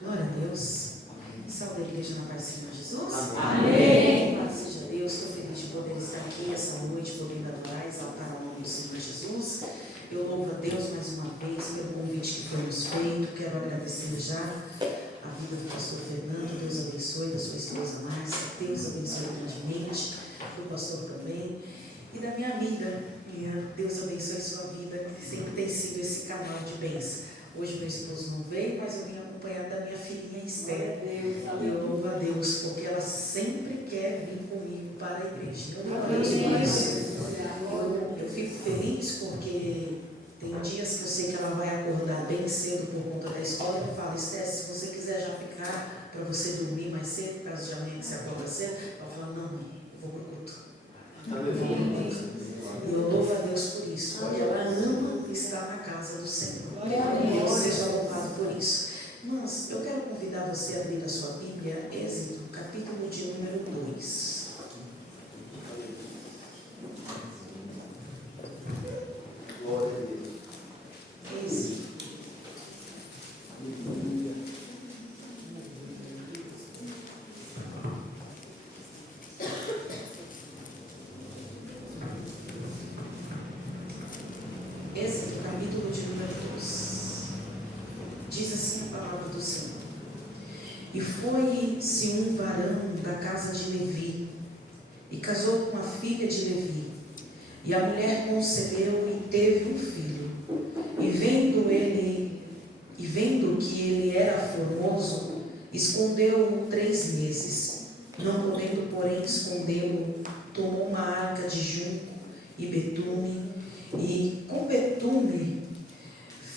Glória a Deus. Salve a igreja na paz do Senhor Jesus. Amém. Louvado seja Deus. Estou feliz de poder estar aqui essa noite, podendo adorar, exaltar o nome do Senhor Jesus. Eu louvo a Deus mais uma vez pelo convite que foi nos feito. Quero agradecer já a vida do pastor Fernando. Deus abençoe, da sua esposa Márcia. Deus abençoe grandemente, do pastor também. E da minha amiga. Deus abençoe sua vida, que sempre tem sido esse canal de bênção. Hoje meu esposo não veio, mas eu vim acompanhada da minha filhinha Esther. E eu louvo a Deus, porque ela sempre quer vir comigo para a igreja. Eu louvo a Deus por isso. Eu fico feliz porque tem dias que eu sei que ela vai acordar bem cedo por conta da escola. Eu falo, Esther, se você quiser já ficar para você dormir mais cedo, por causa de amanhã que você acorda cedo, ela fala, não mãe, eu vou para o culto. E eu louvo a Deus por isso, porque ela ama estar na casa do Senhor. Deus seja louvado por isso. Irmãos, eu quero convidar você a abrir a sua Bíblia, Êxodo, capítulo de número 2. Glória a Deus. Êxodo. Êxodo, capítulo de número 2. Diz assim a palavra do Senhor. E foi-se um varão da casa de Levi, e casou com a filha de Levi. E a mulher concebeu e teve um filho. E vendo que ele era formoso, escondeu-o 3 meses. Não podendo, porém, escondê-lo, tomou uma arca de junco e betume, e com betume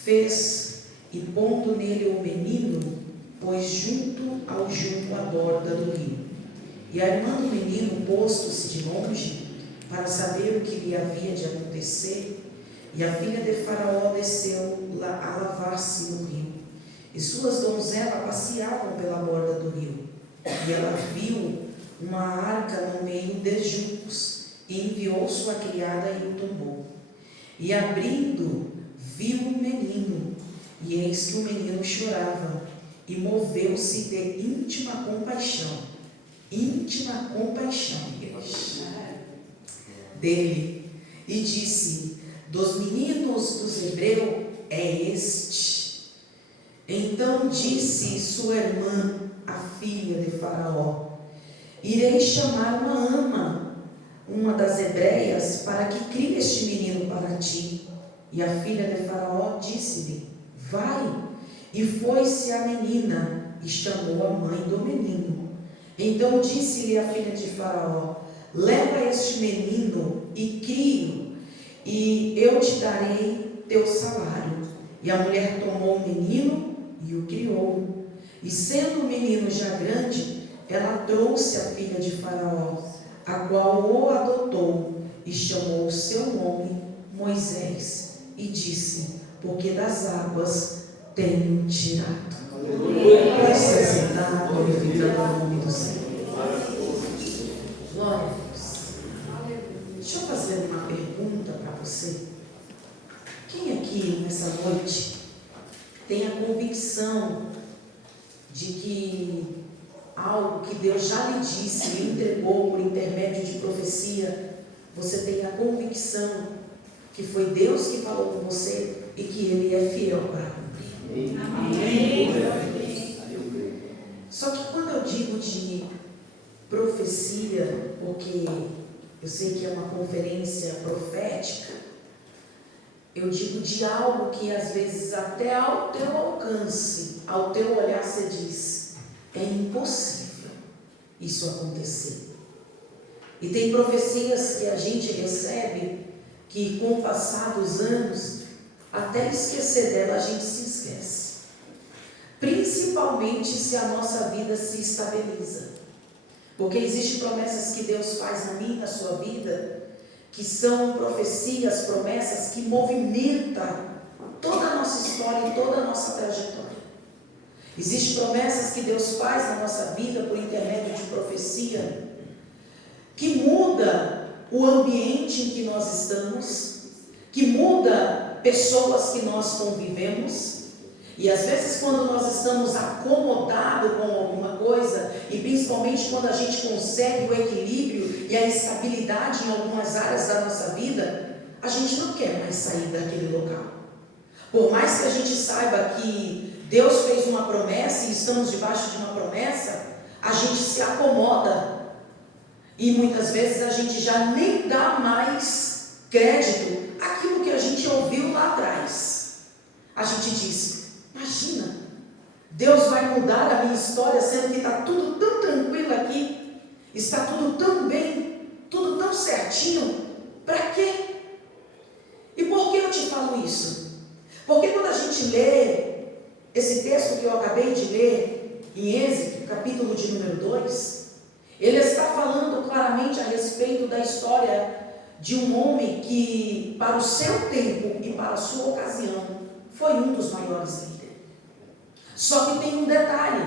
fez, e pondo nele o menino, pôs junto ao junco a borda do rio. E a irmã do menino, posto-se de longe, para saber o que lhe havia de acontecer, e a filha de Faraó desceu a lavar-se no rio. E suas donzelas passeavam pela borda do rio. E ela viu uma arca no meio de juncos, e enviou sua criada e o tomou. E abrindo, viu um menino, e eis que o menino chorava, e moveu-se de íntima compaixão, igreja, dele, e disse: dos meninos dos hebreus é este. Então disse sua irmã, a filha de Faraó: irei chamar uma ama, uma das hebreias, para que crie este menino para ti. E a filha de Faraó disse-lhe: vai. E foi-se a menina e chamou a mãe do menino. Então disse-lhe a filha de Faraó: leva este menino e crie-o, e eu te darei teu salário. E a mulher tomou o menino e o criou. E sendo o menino já grande, ela trouxe a filha de Faraó, a qual o adotou, e chamou o seu nome Moisés, e disse: porque das águas tenho tirado. Pode se sentar, glorificando o nome do Senhor. Glória a Deus. Deixa eu fazer uma pergunta para você. Quem aqui nessa noite tem a convicção de que algo que Deus já lhe disse, lhe entregou por intermédio de profecia, você tem a convicção que foi Deus que falou com você e que Ele é fiel para cumprir? Amém. Só que quando eu digo de profecia, porque eu sei que é uma conferência profética, eu digo de algo que às vezes até ao teu alcance, ao teu olhar você diz: é impossível isso acontecer. E tem profecias que a gente recebe que com o passar dos anos, até esquecer dela a gente se esquece. Principalmente se a nossa vida se estabiliza. Porque existem promessas que Deus faz na minha e na sua vida, que são profecias, promessas que movimentam toda a nossa história e toda a nossa trajetória. Existem promessas que Deus faz na nossa vida por intermédio de profecia, que muda o ambiente em que nós estamos, que muda pessoas que nós convivemos, E às vezes quando nós estamos acomodados com alguma coisa, e principalmente quando a gente consegue o equilíbrio e a estabilidade em algumas áreas da nossa vida, a gente não quer mais sair daquele local. Por mais que a gente saiba que Deus fez uma promessa e estamos debaixo de uma promessa, a gente se acomoda. E muitas vezes a gente já nem dá mais crédito àquilo que a gente ouviu lá atrás. A gente diz: imagina, Deus vai mudar a minha história, sendo que está tudo tão tranquilo aqui, está tudo tão bem, tudo tão certinho, para quê? E por que eu te falo isso? Porque quando a gente lê esse texto que eu acabei de ler, em Êxodo, capítulo de número 2, ele está falando claramente a respeito da história de um homem que, para o seu tempo e para a sua ocasião, foi um dos maiores líderes. Só que tem um detalhe: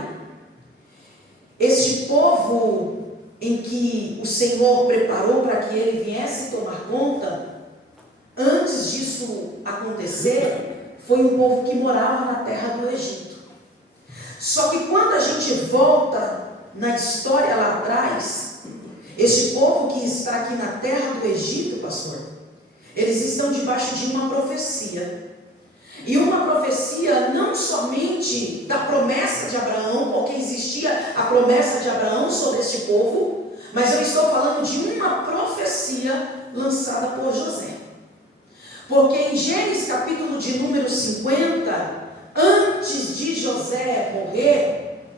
este povo em que o Senhor preparou para que ele viesse tomar conta, antes disso acontecer, foi um povo que morava na terra do Egito. Só que quando a gente volta na história lá atrás, este povo que está aqui na terra do Egito, pastor, eles estão debaixo de uma profecia. E uma profecia não somente da promessa de Abraão, porque existia a promessa de Abraão sobre este povo, mas eu estou falando de uma profecia lançada por José. Porque em Gênesis capítulo de número 50, antes de José morrer,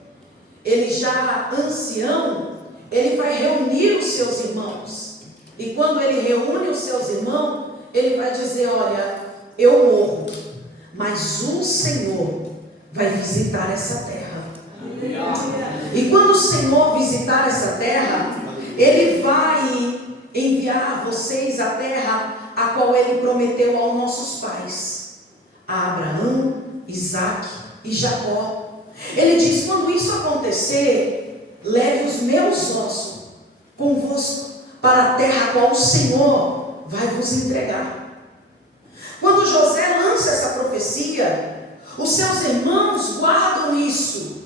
ele já ancião, ele vai reunir os seus irmãos. E quando ele reúne os seus irmãos, ele vai dizer: olha, eu morro, mas o Senhor vai visitar essa terra. E quando o Senhor visitar essa terra, ele vai enviar a vocês a terra a qual ele prometeu aos nossos pais, a Abraão, Isaque e Jacó. Ele diz: quando isso acontecer, leve os meus ossos convosco para a terra a qual o Senhor vai vos entregar. Quando José lança essa profecia, os seus irmãos guardam isso.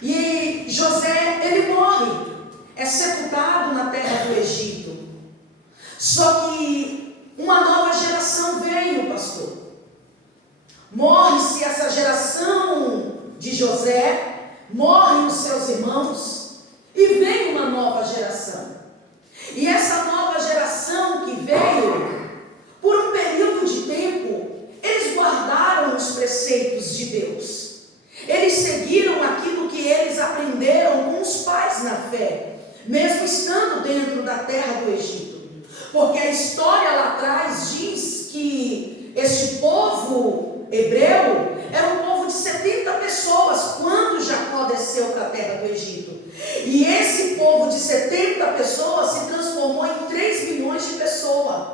E José, ele morre, é sepultado na terra do Egito. Só que uma nova geração veio, pastor. Morre-se essa geração de José, morrem os seus irmãos, e vem uma nova geração. E essa nova geração que veio, por um período de tempo, eles guardaram os preceitos de Deus. Eles seguiram aquilo que eles aprenderam com os pais na fé, mesmo estando dentro da terra do Egito. Porque a história lá atrás diz que este povo hebreu era um povo de 70 pessoas quando Jacó desceu para a terra do Egito. E esse povo de 70 pessoas se transformou em 3 milhões de pessoas,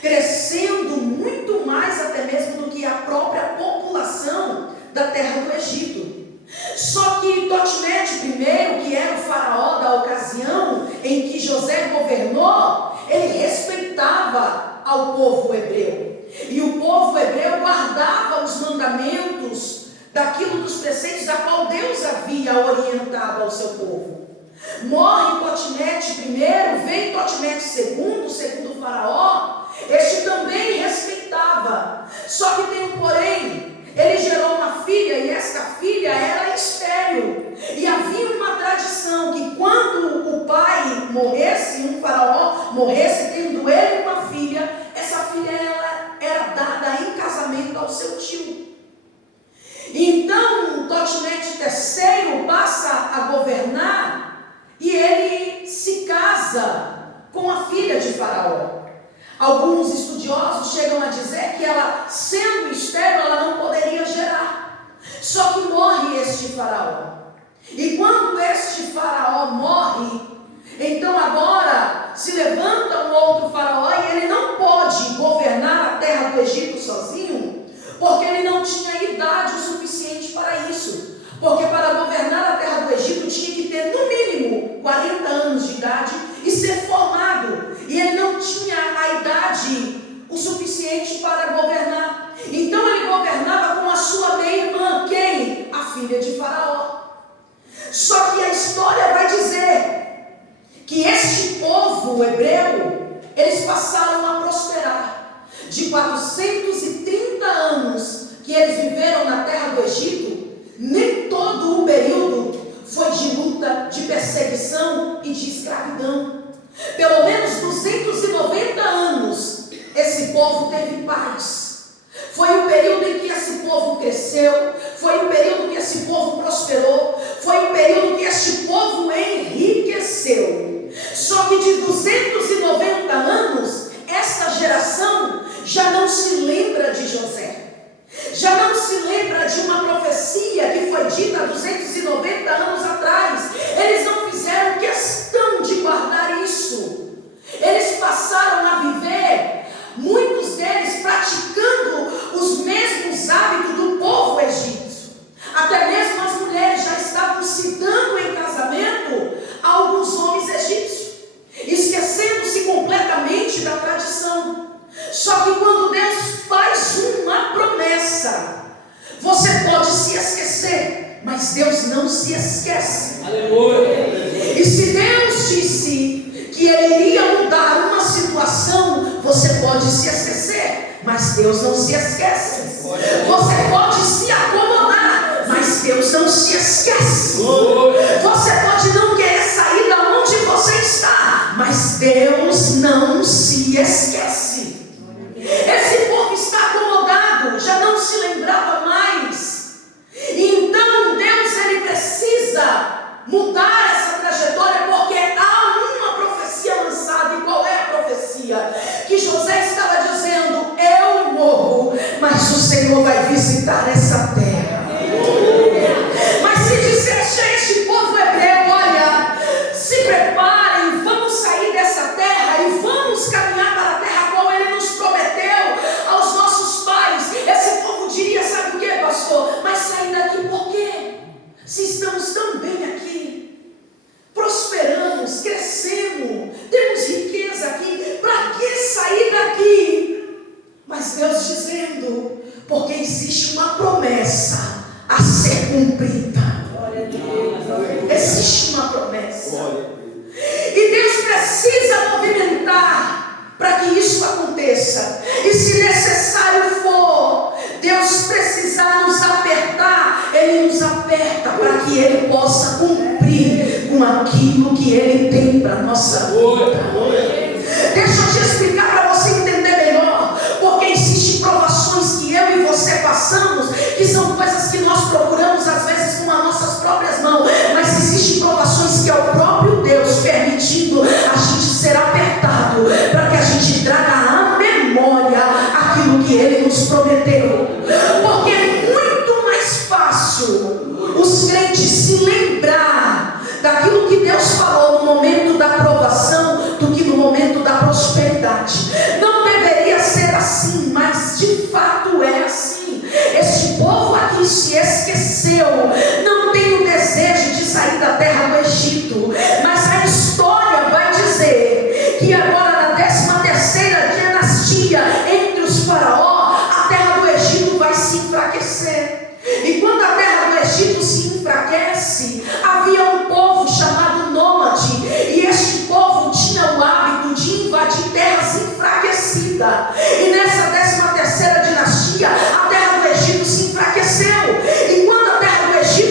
crescendo muito mais até mesmo do que a própria população da terra do Egito. Só que Totmete I, que era o faraó da ocasião em que José governou, ele respeitava ao povo hebreu. E o povo hebreu guardava os mandamentos daquilo dos preceitos da qual Deus havia orientado ao seu povo. Morre Totmete I, vem Totmete II, o segundo faraó. Este também respeitava. Só que tem um porém. Ele gerou uma filha e esta filha era estéril. E havia uma tradição que quando o pai morresse, um faraó morresse, tendo ele uma filha, essa filha era dada em casamento ao seu tio. Então Totmete III passa a governar e ele se casa com a filha de faraó. Alguns estudiosos chegam a dizer que ela, sendo estéril, ela não poderia gerar. Só que morre este faraó. E quando este faraó morre, então agora se levanta um outro faraó e ele não pode governar a terra do Egito sozinho, porque ele não tinha idade o suficiente para isso. Porque para governar a terra do Egito tinha que ter no mínimo 40 anos de idade e ser formado. E ele não tinha a idade o suficiente para governar. Então ele governava com a sua meia-irmã. Só que a história vai dizer que este povo hebreu, eles passaram a prosperar. De 430 anos que eles viveram na terra do Egito, nem todo o período foi de luta, de perseguição e de escravidão. Pelo menos 290 anos esse povo teve paz. Foi o período em que esse povo cresceu, foi o período que esse povo prosperou, foi o período que este povo enriqueceu. Só que de 290 anos, esta geração já não se lembra de José. Já não se lembra de uma profecia que foi dita há 290 anos atrás. Eles não fizeram questão de guardar isso. Eles passaram a viver, muitos deles praticando os mesmos hábitos do povo egípcio. Até mesmo as mulheres já estavam se dando em casamento a alguns homens egípcios, esquecendo-se completamente da tradição. Só que quando Deus faz uma promessa, você pode se esquecer, mas Deus não se esquece. Aleluia. E se Deus disse que Ele iria mudar uma situação, você pode se esquecer, mas Deus não se esquece. Você pode se acomodar, mas Deus não se esquece. Você pode não querer sair da onde você está, mas Deus não se esquece. Esse povo está acomodado, já não se lembrava mais. Então Deus, Ele precisa mudar essa trajetória, porque há uma profecia lançada. E qual é a profecia? Que José estava dizendo: eu morro, mas o Senhor vai visitar essa terra. Mas se disseste a este povo hebreu: olha, se preparem, vamos sair dessa terra e vamos caminhar para a terra qual Ele nos prometeu aos nossos pais, esse povo diria: sabe o que, pastor? Mas sair daqui por quê? Se estamos tão bem aqui, prosperamos, crescemos, temos riqueza aqui, para que sair daqui? Mas Deus dizendo: porque existe uma promessa a ser cumprida. Existe uma promessa. E Deus precisa movimentar para que isso aconteça. E se necessário for, Deus precisar nos apertar, Ele nos aperta para que Ele possa cumprir com aquilo que Ele tem para a nossa vida. Deixa eu te explicar para você entender melhor. Porque existem provações que eu e você passamos, que são coisas que nós procuramos às vezes com as nossas próprias mãos. Mas existem provações que é o próprio Deus permitindo a gente ser apertado, para que a gente traga à memória aquilo que Ele nos prometeu. Porque é muito mais fácil os crentes se lembrar daquilo que Deus falou no momento da provação do que no momento da prosperidade. Não deveria ser assim, mas de fato é assim. Este povo aqui se esqueceu, não tem o desejo de sair da terra do Egito, mas a história vai dizer que agora na 13ª dinastia entre os faraó, a terra do Egito vai se enfraquecer. E quando a terra do Egito se enfraquece, havia um povo chamado nômade, e este povo tinha o hábito de invadir terras enfraquecidas. E nessa 13ª dinastia, a terra do Egito se enfraqueceu. E quando a terra do Egito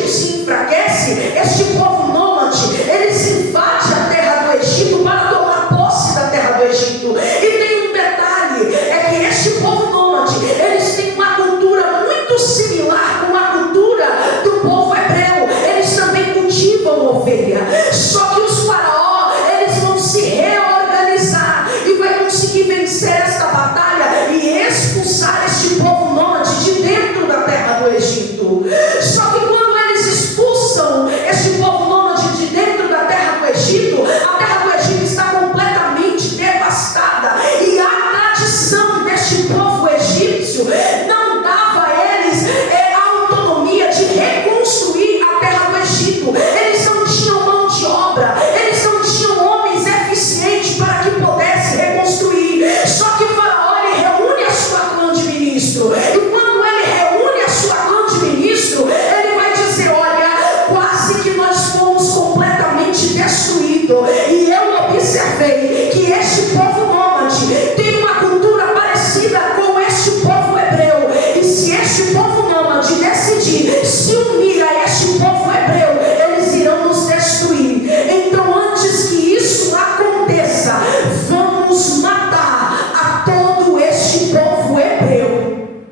ouvido, e eu observei que este povo nômade tem uma cultura parecida com este povo hebreu. E se este povo nômade decidir se unir a este povo hebreu, eles irão nos destruir. Então, antes que isso aconteça, vamos matar a todo este povo hebreu.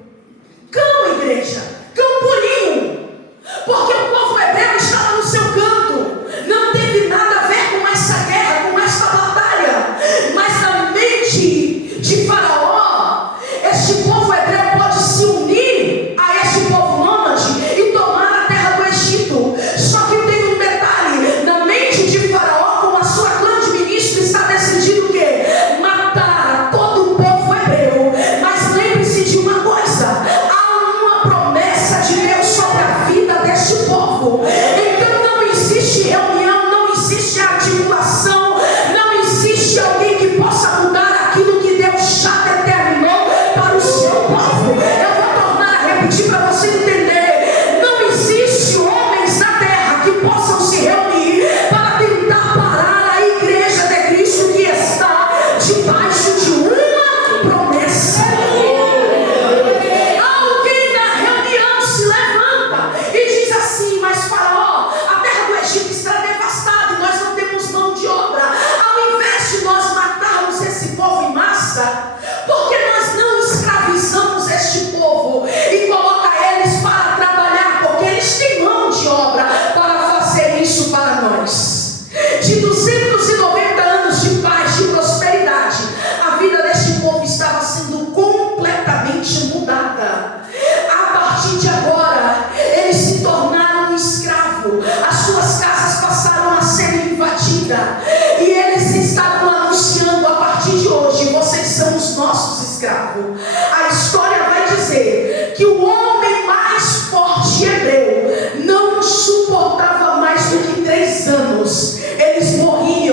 Calma, igreja, calma purinho, porque o povo hebreu estava no seu canto, não teve nada a ver com essa guerra, com essa batalha, mas na mente de Faraó, este povo hebreu pode se unir a este povo nômade e tomar a terra do Egito. Só que tem um detalhe: na mente de Faraó, com a sua clã de ministros, está decidido o quê? Matar todo o povo hebreu. Mas lembre-se de uma coisa: há uma promessa de Deus sobre a vida deste povo. Então não existe reunião, não existe articulação, não existe alguém que possa mudar aquilo que Deus já determinou para o seu povo. Eu vou tornar a repetir para você entender: não existe homens na terra que possam se reunir para tentar parar a igreja de Cristo que está debaixo de uma promessa. Alguém na reunião se levanta e diz assim: mas Faraó, a terra do Egito está devastada e nós não temos mão de obra. Ao invés de nós matarmos esse povo em massa, por que nós não escravizamos este povo e coloca eles para trabalhar? Porque eles têm mão de obra para fazer isso para nós. De 290 anos de paz, de prosperidade, a vida deste povo estava sendo completamente mudada. A partir de agora, eles se tornaram um escravo. As suas casas passaram a ser invadidas. E eles estavam anunciando: a partir de hoje, vocês são os nossos escravos. A história vai dizer que o homem mais forte hebreu não suportava mais do que 3 anos. Eles morriam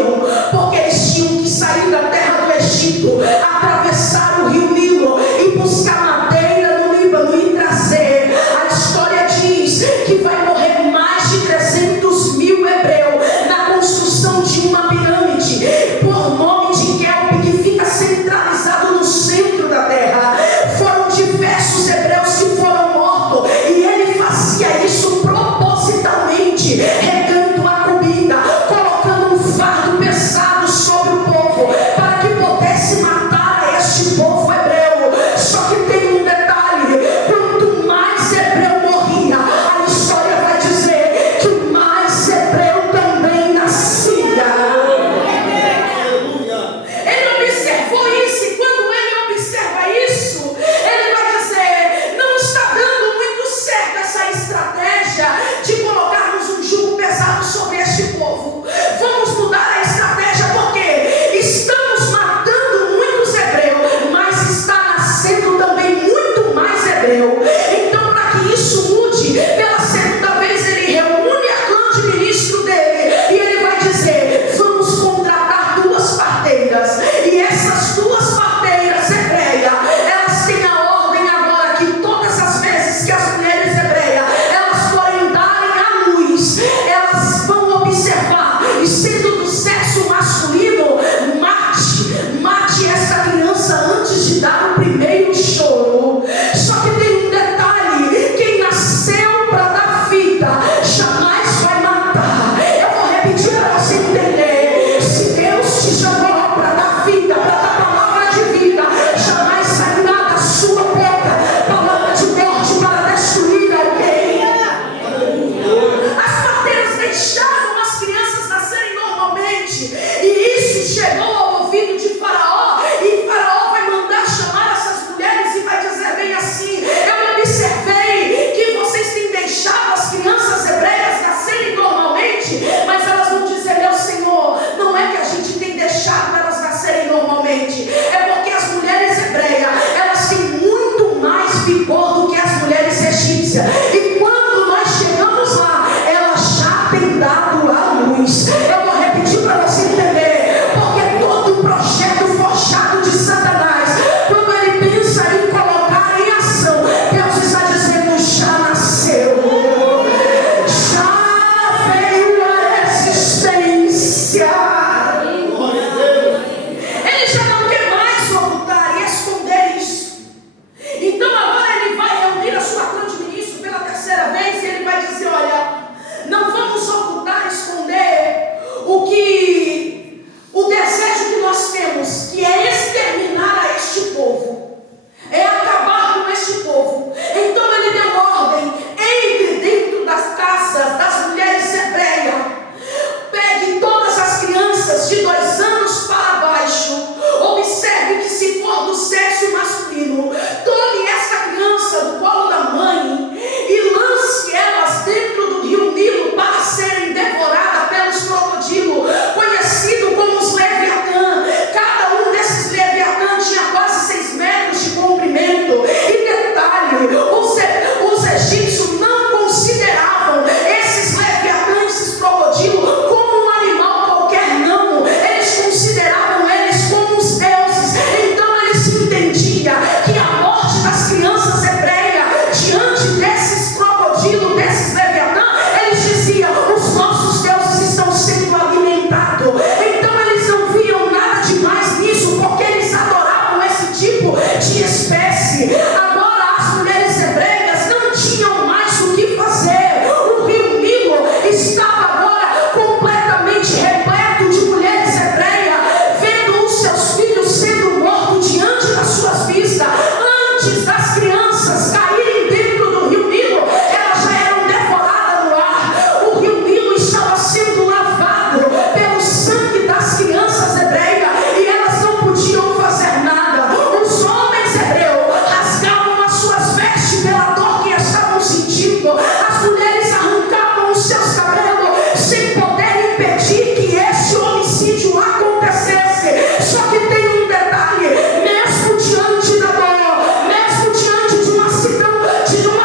estava agora completamente repleto de mulheres hebreias, vendo os seus filhos sendo mortos diante das suas vistas. Antes das crianças caírem dentro do rio Nilo, elas já eram devoradas no ar. O rio Nilo estava sendo lavado pelo sangue das crianças hebreias e elas não podiam fazer nada. Os homens hebreus rasgavam as suas vestes pela dor que estavam sentindo. As mulheres arrancavam os seus cabelos sem poder impedir que esse homicídio acontecesse. Só que tem um detalhe: mesmo diante da dor, mesmo diante de uma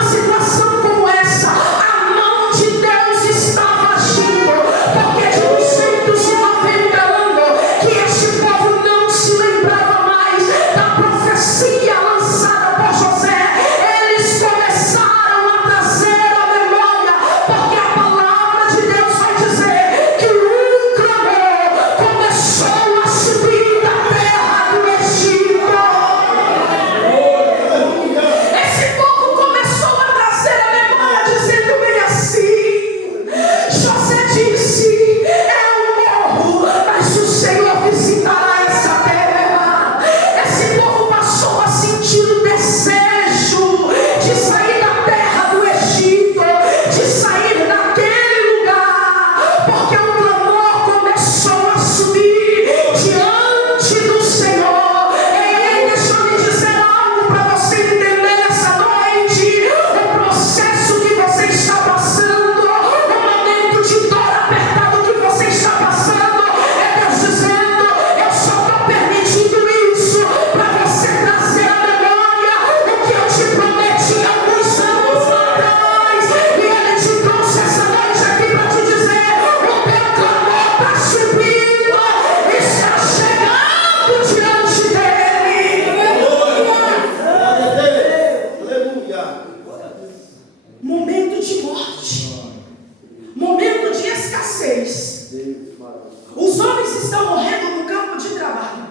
situação como essa, a mão de Deus estava agindo, porque de um jeito se revelando que este povo não se lembrava mais da profecia lançada por José. Eles começaram a trazer a memória, porque a palavra de Deus vai dizer que um clamor começou a subir da terra do Egito. Esse povo começou a trazer a memória, dizendo bem assim: José disse, eu morro, mas o Senhor visitará essa terra. Esse povo passou a sentir o desejo de sair da terra do Egito, de sair daquele lugar, porque o clamor começou a subir diante do Senhor. Ei, deixa eu lhe dizer algo para você entender essa noite. O processo que você está passando, o momento de dor apertado que você está passando, é Deus dizendo: eu só estou permitindo isso para você trazer à memória o que eu te prometi alguns anos atrás. E Ele te trouxe essa noite aqui para te dizer: o teu clamor está subindo, está chegando diante dele. Momento de morte, momento de escassez. Os homens estão morrendo no campo de trabalho.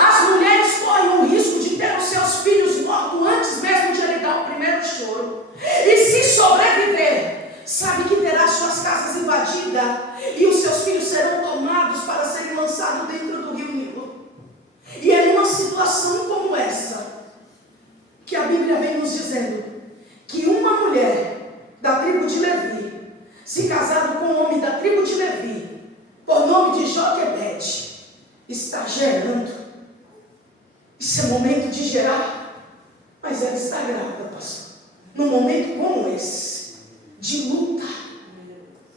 As mulheres correm o risco de ter os seus filhos mortos antes mesmo de ele dar o primeiro choro. E se sobreviver, sabe que terá suas casas invadidas e os seus filhos serão tomados para serem lançados dentro do rio Nilo. E é numa situação como essa que a Bíblia vem nos dizendo que uma mulher da tribo de Levi, se casado com um homem da tribo de Levi, por nome de Joquebede, está gerando. Isso é momento de gerar, mas ela está grávida, pastor. Num momento como esse, de luta,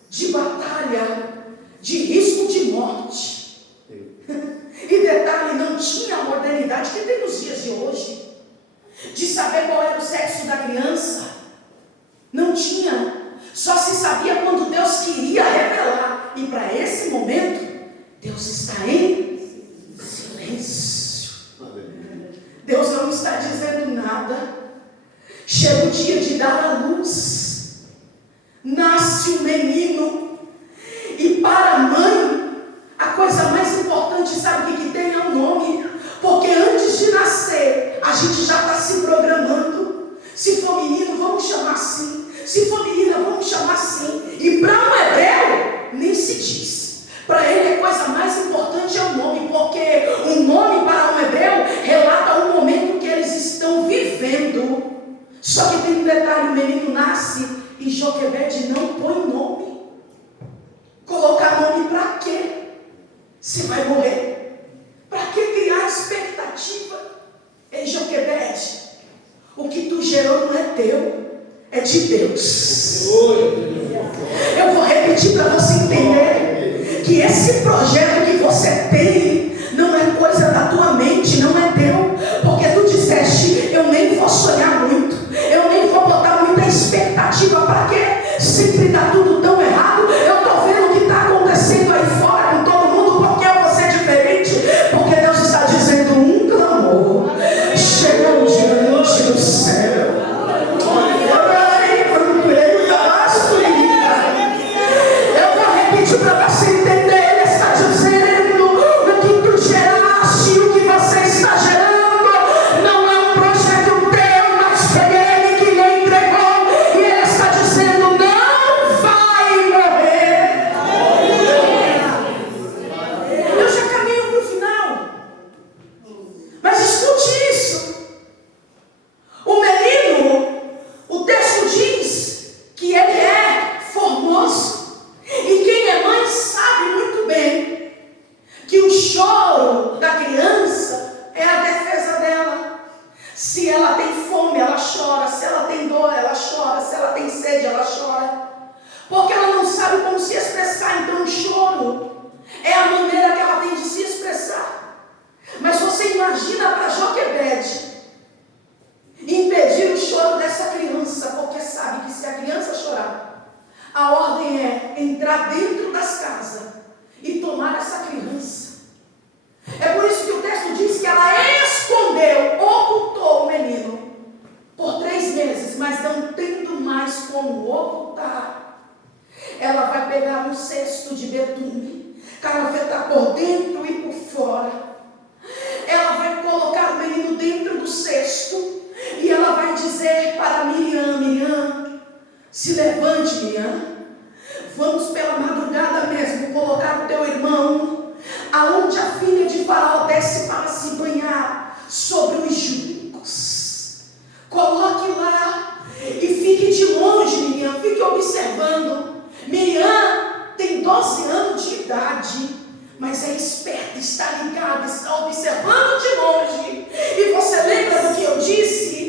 de batalha, de risco de morte. E detalhe, não tinha a modernidade que tem nos dias de hoje, de saber qual era o sexo da criança. Não tinha. Só se sabia quando Deus queria revelar. E para esse momento, Deus está em silêncio. Deus não está dizendo nada. Chega o dia de dar a luz. Nasce um menino. E para a mãe, a coisa mais importante, sabe o que tem? É o nome. Porque antes de nascer, a gente já está se programando. Se for menino, vamos chamar assim. Se for menina, vamos chamar assim. E para um hebreu, nem se diz. Para ele, a coisa mais importante é o nome. Porque o nome para um hebreu relata o momento que eles estão vivendo. Só que tem um detalhe: o menino nasce e Joquebede não põe nome. Colocar nome para quê? Se vai morrer. Para que criar expectativa? Ei, Joquebede, o que tu gerou não é teu, é de Deus. Eu vou repetir para você entender que esse projeto que você tem não é coisa da tua mente, não é teu, porque tu disseste: eu nem vou sonhar muito, eu nem vou botar muita expectativa. Para quê? Sempre dá tudo tão errado. Eu estou vendo o que está acontecendo aí fora com todo mundo. Porque eu vou ser diferente? Porque Deus está dizendo: um clamor chegou diante do céu. Eu vou repetir para você entender. Ele está dizendo: o que tu geraste, o que você está gerando, não é um projeto teu, mas foi Ele que lhe entregou. E Ele está dizendo: não vai morrer. podem entrar dentro das casas e tomar essa criança. É por isso que o texto diz que ela escondeu, ocultou o menino por 3 meses, mas não tendo mais como ocultar, ela vai pegar um cesto de betume, calafetar por dentro e por fora. Ela vai colocar o menino dentro do cesto e ela vai dizer para Miriam: Miriam, se levante, Miriam, vamos pela madrugada mesmo colocar o teu irmão aonde a filha de Faraó desce para se banhar, sobre os juncos. Coloque lá e fique de longe, Miriam, fique observando. Miriam tem 12 anos de idade, mas é esperta, está ligada, está observando de longe. E você lembra do que eu disse?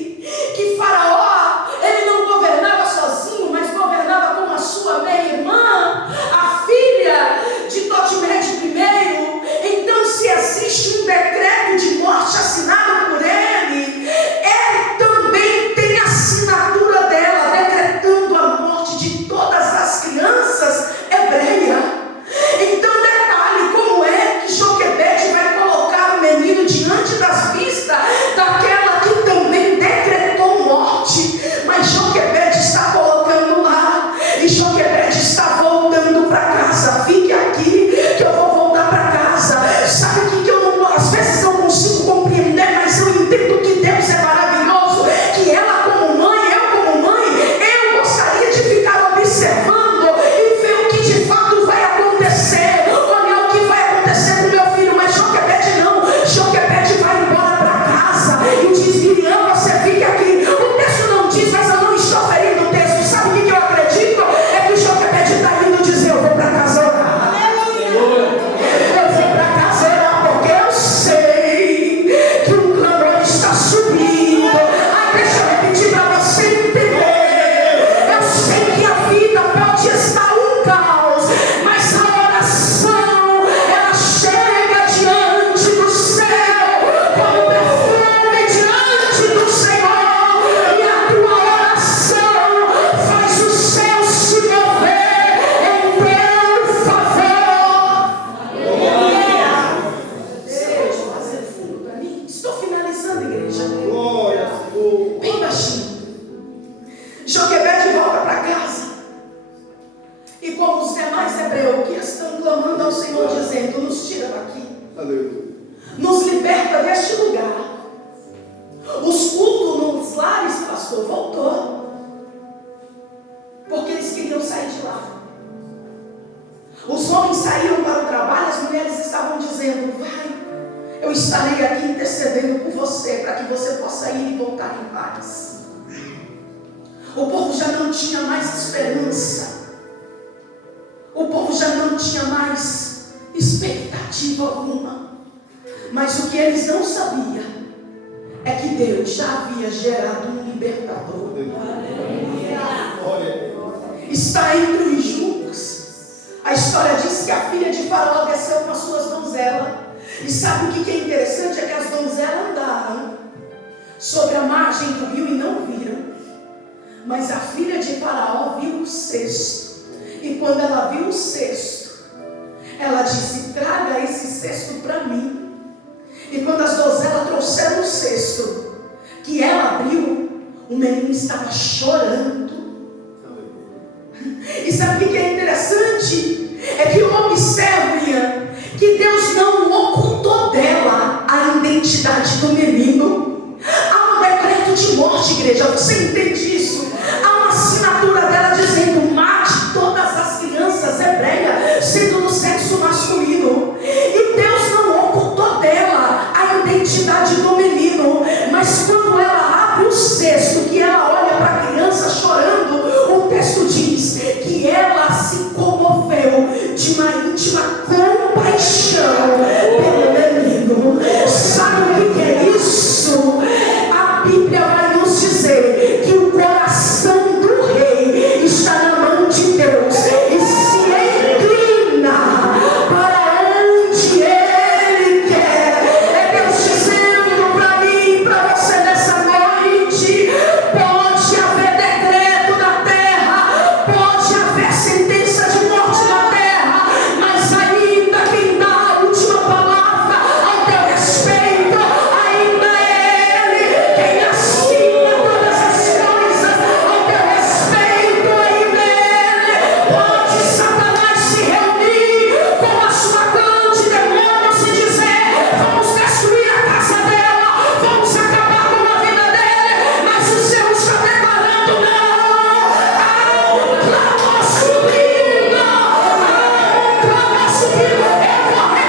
Que Faraó, ele não governava sozinho, mas governava com a sua meia-irmã, a filha de Totimete I. Então, se existe um decreto de morte assinado por ele também tem a assinatura dela, decretando a morte de todas as crianças hebreias. Então, detalhe, como é que Joquebede vai colocar o menino diante das vistas daquela que também decretou morte? Mas Joquebede está colocando lá, e Joquebede está voltando para casa. Fique aqui, que eu vou voltar para casa. Sabe o que eu não, às vezes não consigo compreender, mas eu entendo que Deus é maravilhoso, que ela como mãe, eu como mãe, eu gostaria de ficar observando e ver o que de fato vai acontecer. Olha o que vai acontecer com meu filho, mas Joquebede não. Joquebede vai embora para casa e diz: Miriam, você fica aqui. O texto não diz, mas eu não estou ferindo o texto. Sabe o que eu acredito? É que Joquebede está indo dizer: eu vou para casa orar. Eu vou para casa orar, porque eu sei que um clamor está subindo. Ai, deixa eu repetir para você entender. Eu sei que a vida pode estar um caos, mas a oração, ela chega diante do céu como perfume diante do Senhor, e a tua oração faz o céu se mover em teu favor. Você pode fazer fundo para mim? Estou finalizando, igreja. Glória, Senhor. Bem baixinho. Joquebede volta para casa. E como os demais hebreus que estão clamando ao Senhor, dizendo: nos tira daqui, Aleluia. nos liberta deste lugar. Os cultos nos lares, pastor, voltou, porque eles queriam sair de lá. Os homens saíram para o trabalho, as mulheres estavam dizendo: vai, eu estarei aqui intercedendo por você, para que você possa ir e voltar em paz. O povo já não tinha mais esperança. O povo já não tinha mais expectativa alguma. Mas o que eles não sabiam é que Deus já havia gerado um libertador. Glória. Está entre os juncos. A história diz que a filha de Faraó desceu com as suas donzelas. E sabe o que é interessante? É que as donzelas andaram sobre a margem do rio e não viram. Mas a filha de Faraó viu o cesto. E quando ela viu o cesto, ela disse: traga esse cesto para mim. E quando as donzelas trouxeram o cesto, que ela abriu, o menino estava chorando. E sabe o que é interessante? É que observe que Deus não ocultou dela a identidade do menino. Há um decreto de morte, igreja, você entende isso? Há uma assinatura dela dizendo: mate todas as crianças hebreias, sendo do sexo masculino. E Deus não ocultou dela a identidade do menino. Mas quando ela abre o cesto, que ela olha para a criança chorando, o texto diz que ela se comoveu de uma íntima compaixão pelo menino. Sabe o que é isso?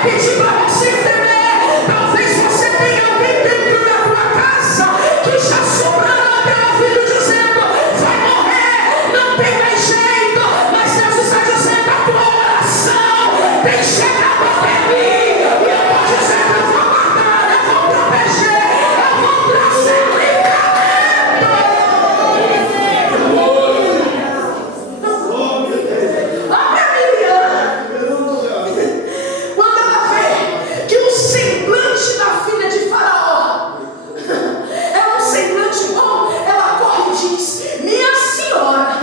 pedir para você entender. Talvez você tenha alguém dentro da tua casa que já sobrou até o ouvido dizendo: vai morrer, não tem mais jeito. Mas Deus está dizendo: a tua oração tem chegado até mim. E eu vou dizer: eu vou guardar, eu vou proteger, eu vou trazer livramento. Olha a Miriam, quando ela vê que o semblante da filha de Faraó é um semblante bom, ela corre e diz: minha senhora,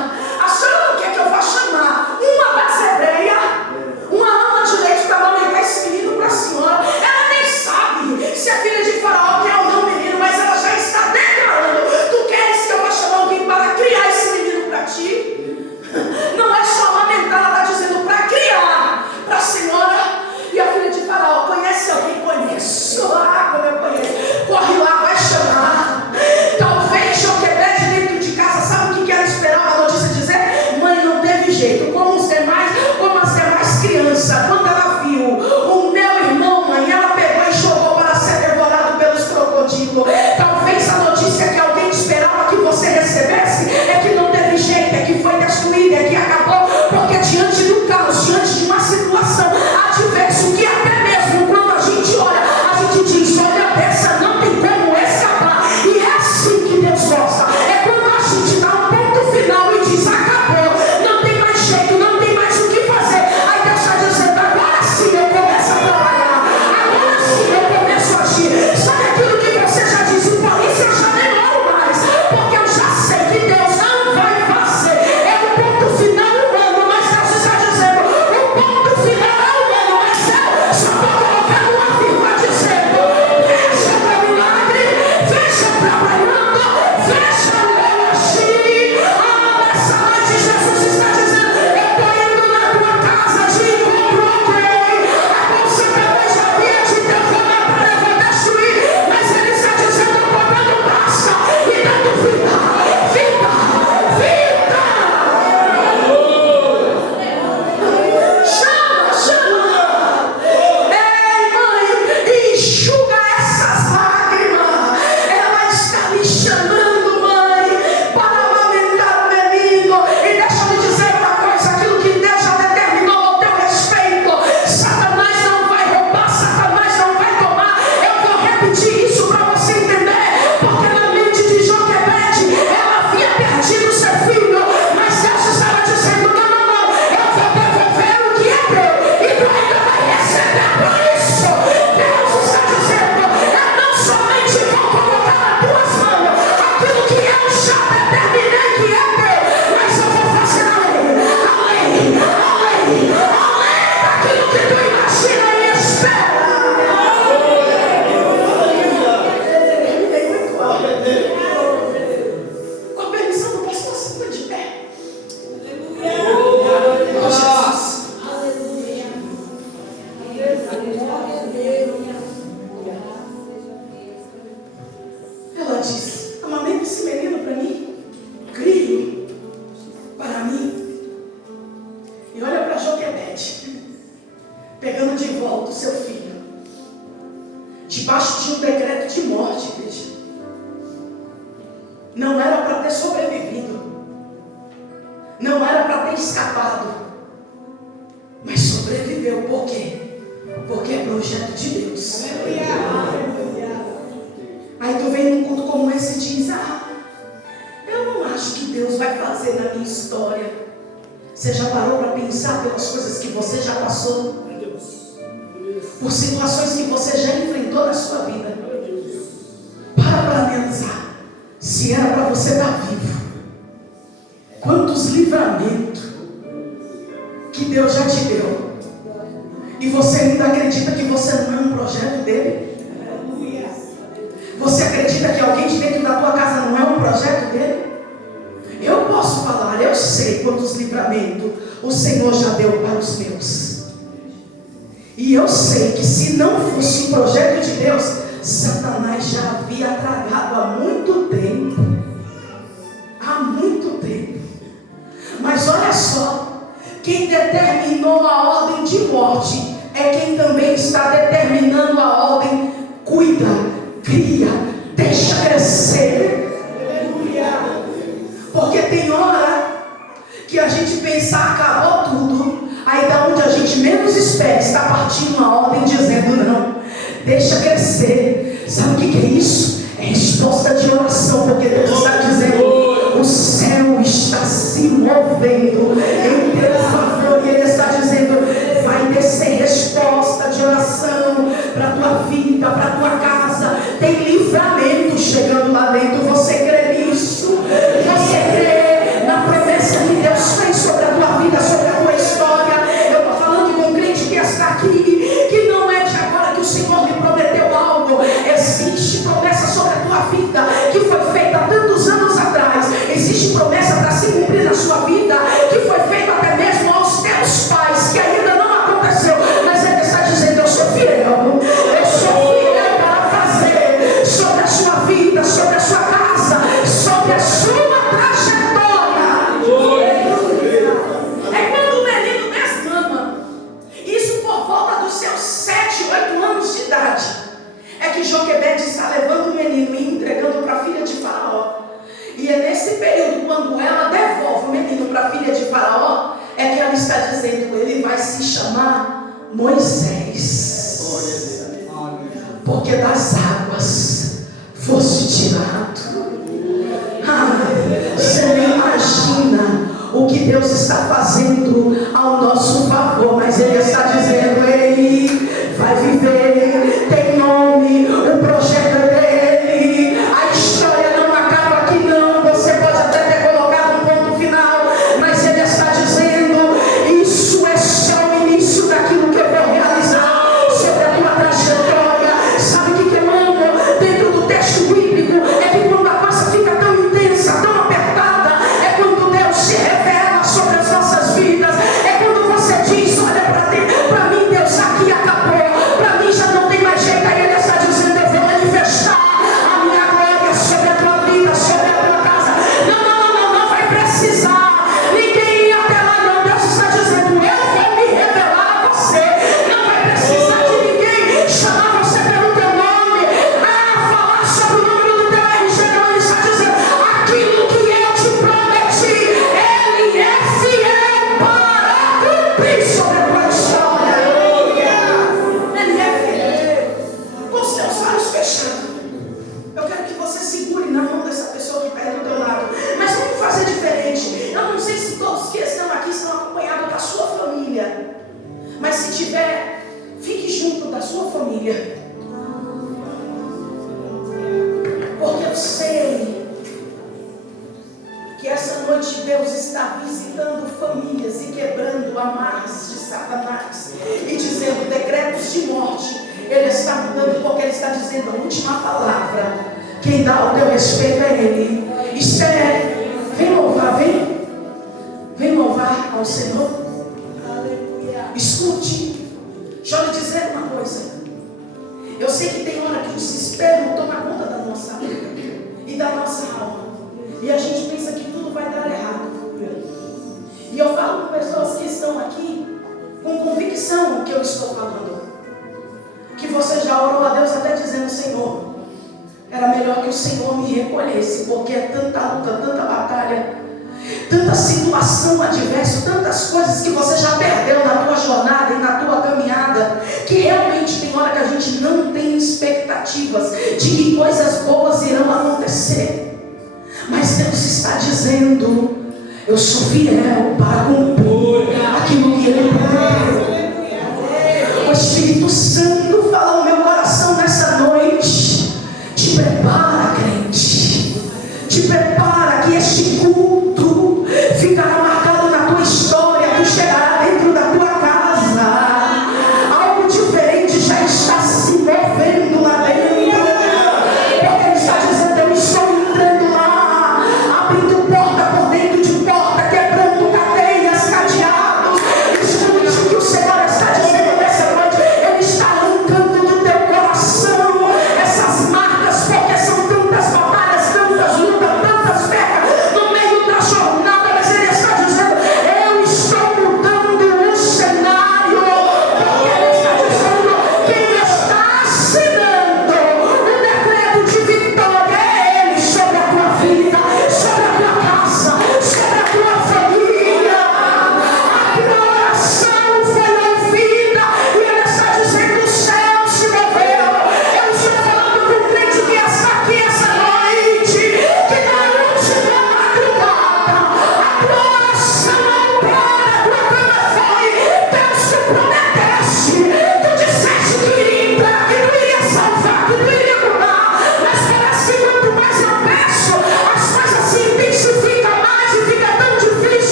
a senhora não quer que eu vá chamar uma das hebreias, uma ama de leite, para amamentar esse menino para a senhora? Ela nem sabe se é filha de Faraó quer ou não o menino, mas ela já está declarando: tu queres que eu vá chamar alguém para criar esse menino para ti? Não é só amamentar, ela está dizendo para criar para a senhora. E a filha de Faraó: conhece alguém? Conheço. Ah, como eu conheço. Corre lá, vai chamar. Talvez Joquebede dentro de casa, sabe o que ela esperava a notícia dizer? Mãe, não teve jeito, como as demais crianças. Quando ela viu o meu irmão, mãe, ela pegou e jogou para ser devorado pelos crocodilos. Talvez a notícia que alguém esperava que você recebesse é que não teve jeito, é que foi destruída, é que acabou. Porque diante do caos, diante de uma situação adversa, que até mesmo quando a gente olha, a gente diz: olha, dessa não tem como escapar. E é assim que Deus gosta. É quando a gente dá um ponto final e diz: acabou, não tem mais jeito, não tem mais o que fazer. Aí Deus está dizendo: agora sim eu começo a trabalhar, agora sim eu começo a agir. Sabe aquilo que você já disse? Por isso eu já demoro mais, porque eu já sei que Deus não vai fazer. É o ponto final humano, mas Deus está dizendo: o ponto final é humano, mas eu só vou colocar uma vírgula dizendo: veja o meu milagre, veja o trabalhando, veja o meu agir. Nessa noite Jesus está dizendo: eu estou indo na tua casa de encontro ao rei. A bolsa talvez já havia te devorar para eu vou destruir, mas ele está dizendo: eu estou dando basta e dando vida, vida, vida. Chama, chama. Ei, mãe, enxuga essas lágrimas. Ela está me chamando, mãe, para amamentar o menino. E deixa eu lhe dizer uma coisa: aquilo que Deus já determinou ao teu respeito, Satanás não vai roubar, Satanás não vai tomar. Eu vou repetir isso para você entender, porque na mente de Joquebede, ela havia perdido seu filho, mas Deus estava dizendo: não, não, não, eu vou devolver o que é teu, e tu ainda vai receber por isso. Deus está dizendo: eu não somente vou colocar nas tuas mãos aquilo que eu já determinei que é teu, mas eu vou fazer além daquilo que tu imagina e espera. Com a permissão do pastor, se põe de pé. Oh, Jesus. Ela diz: amamenta esse menino para mim, crie para mim. E olha para Joquebede, pegando de volta o seu filho, debaixo de um decreto de morte, igreja. Não era para ter sobrevivido, não era para ter escapado, mas sobreviveu. Por quê? Porque é projeto de Deus. Aí tu vem num culto como esse e diz: eu não acho que Deus vai fazer na minha história. Você já parou para pensar pelas coisas que você já passou? Por situações que você já enfrentou na sua vida? Para analisar se era para você estar vivo. Quantos livramentos que Deus já te deu, e você ainda acredita que você não é um projeto dele? Você acredita que alguém de dentro da tua casa não é um projeto dele? Eu posso falar, eu sei quantos livramentos o Senhor já deu para os meus. E eu sei que se não fosse um projeto de Deus, Satanás já havia tragado há muito tempo. Há muito tempo. Mas olha só, quem determinou a ordem de morte é quem também está determinando a ordem. Cuida, cria, deixa crescer. Porque tem hora que a gente pensa, acabou tudo, aí da onde a gente menos espera está partindo uma ordem dizendo não, deixa crescer. Sabe o que é isso? É resposta de oração, porque Deus está dizendo, o céu está se movendo em teu favor, e Ele está dizendo, vai descer resposta de oração para a tua vida, para a tua casa. Tem livramento chegando lá dentro. Você crê nisso? Você crê na promessa que Deus fez sobre a tua vida, sobre a tua história? Eu estou falando com um crente que está aqui, que não é de agora que o Senhor lhe prometeu algo. Existe promessa sobre a tua vida que foi feita há tantos anos atrás. Existe promessa para se cumprir na sua vida que foi feita até mesmo aos teus pais, que ainda não aconteceu, mas Ele está dizendo, eu sou fiel para fazer sobre a sua vida, sobre a sua casa, sobre a sua trajetória. É quando o menino desmama, isso por volta dos seus 7, 8 anos de idade, é que Joquebede está levando o menino e entregando para a filha de Faraó. E é nesse período, quando ela devolve o menino para a filha de Faraó, é que ela está dizendo, ele vai se chamar Moisés, porque das águas fosse tirado. Você nem imagina o que Deus está fazendo ao nosso favor, mas Ele está dizendo, ei, vai viver, tem nome, o projeto é dele, a história não acaba aqui não. Você pode até ter colocado um ponto final, mas Ele está dizendo, isso é só o início daquilo que eu vou realizar sobre a tua trajetória. Sabe o que eu amo dentro do texto bíblico? É que quando a coisa fica tão intensa, tão apertada, é quando Deus se revela sobre as nossas vidas. É quando você diz, olha para mim, Deus, aqui acabou, para mim já não tem mais jeito. Aí Ele está dizendo, eu vou manifestar a minha glória sobre a tua vida, sobre a tua casa. Não vai precisar ninguém ir até lá não. Deus está dizendo, eu vou me revelar a você. Não vai precisar de ninguém chamar você pelo teu nome, falar sobre o número do teu RG. Não, Ele está dizendo, aquilo que eu te prometi, Ele é fiel para cumprir sobre a tua história. Ele é fiel. Com os teus olhos fechados, eu quero que você segure na mão dessa pessoa que está aí do teu lado. Mas vamos fazer diferente. Eu não sei se todos que estão aqui estão acompanhados da sua família, mas se tiver, fique junto da sua família, porque eu sei que essa noite Deus está visitando famílias e quebrando amarras de Satanás e dizendo decretos de morte. Ele está mudando, porque Ele está dizendo a última palavra. Quem dá o teu respeito é Ele. Esther, vem louvar, vem louvar ao Senhor. Escute, deixa eu lhe dizer uma coisa. Eu sei que tem hora que o desespero toma conta da nossa vida e da nossa alma, e a gente pensa que tudo vai dar errado. E eu falo com pessoas que estão aqui com convicção o que eu estou falando, que você já orou a Deus até dizendo, Senhor, era melhor que o Senhor me recolhesse, porque é tanta luta, tanta batalha, tanta situação adversa, tantas coisas que você já perdeu na tua jornada e na tua caminhada, que realmente tem hora que a gente não tem expectativas de que coisas boas irão acontecer. Mas Deus está dizendo, eu sou fiel para cumprir aquilo que Ele prometeu. O Espírito Santo fala ao meu coração nessa noite. Te prepara, crente. Te prepara, que este culto ficará marcado na tua história. Tu chegará dentro da tua casa, algo diferente já está se movendo lá dentro, porque Ele está dizendo, eu estou entrando lá, abrindo porta por dentro de porta, quebrando cadeias, cadeados. Escute o que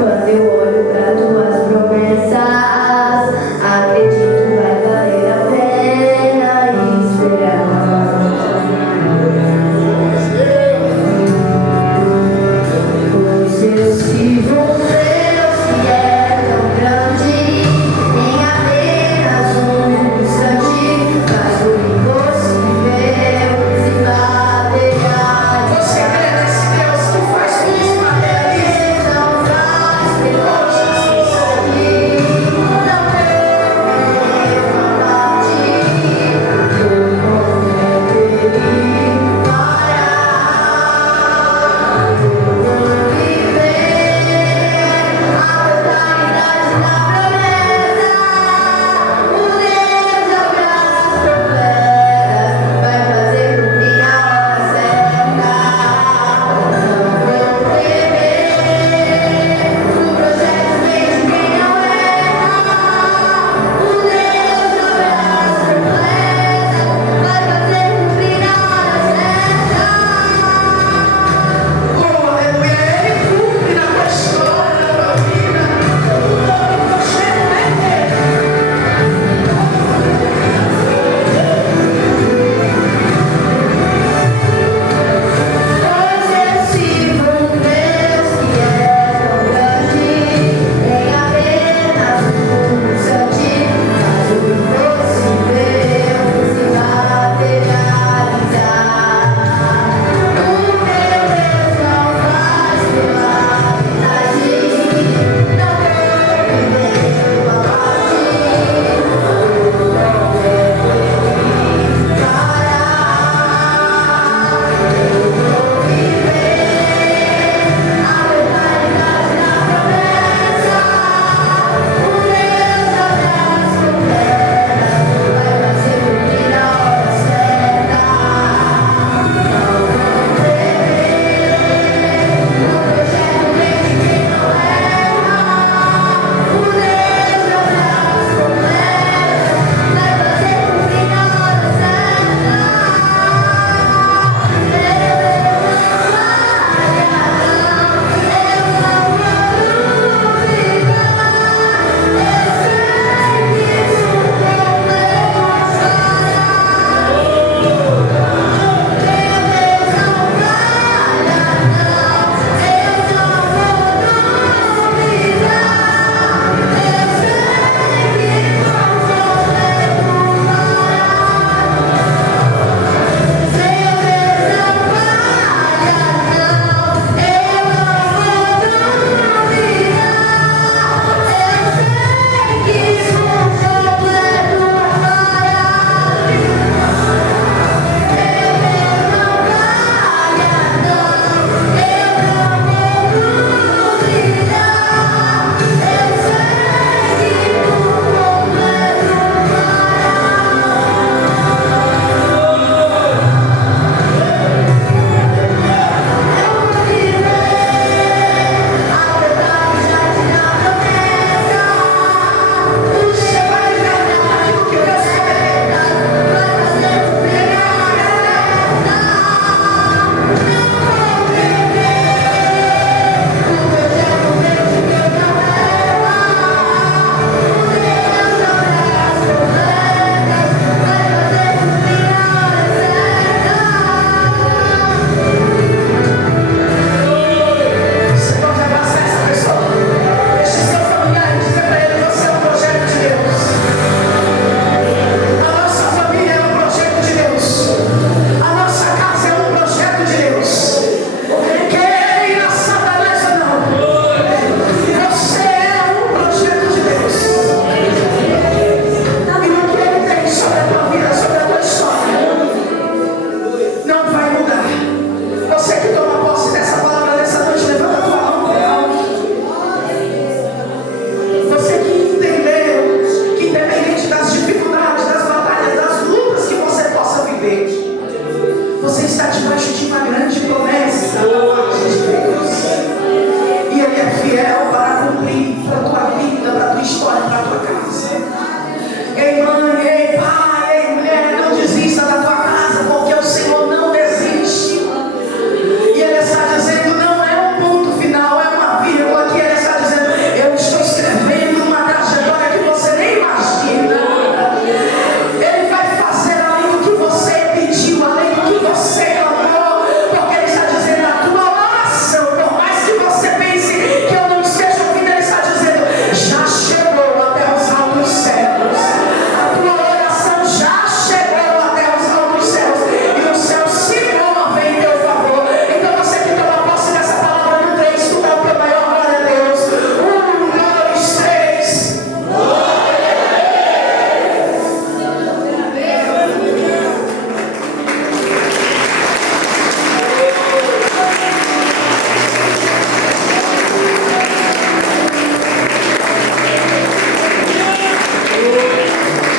Quando eu olho para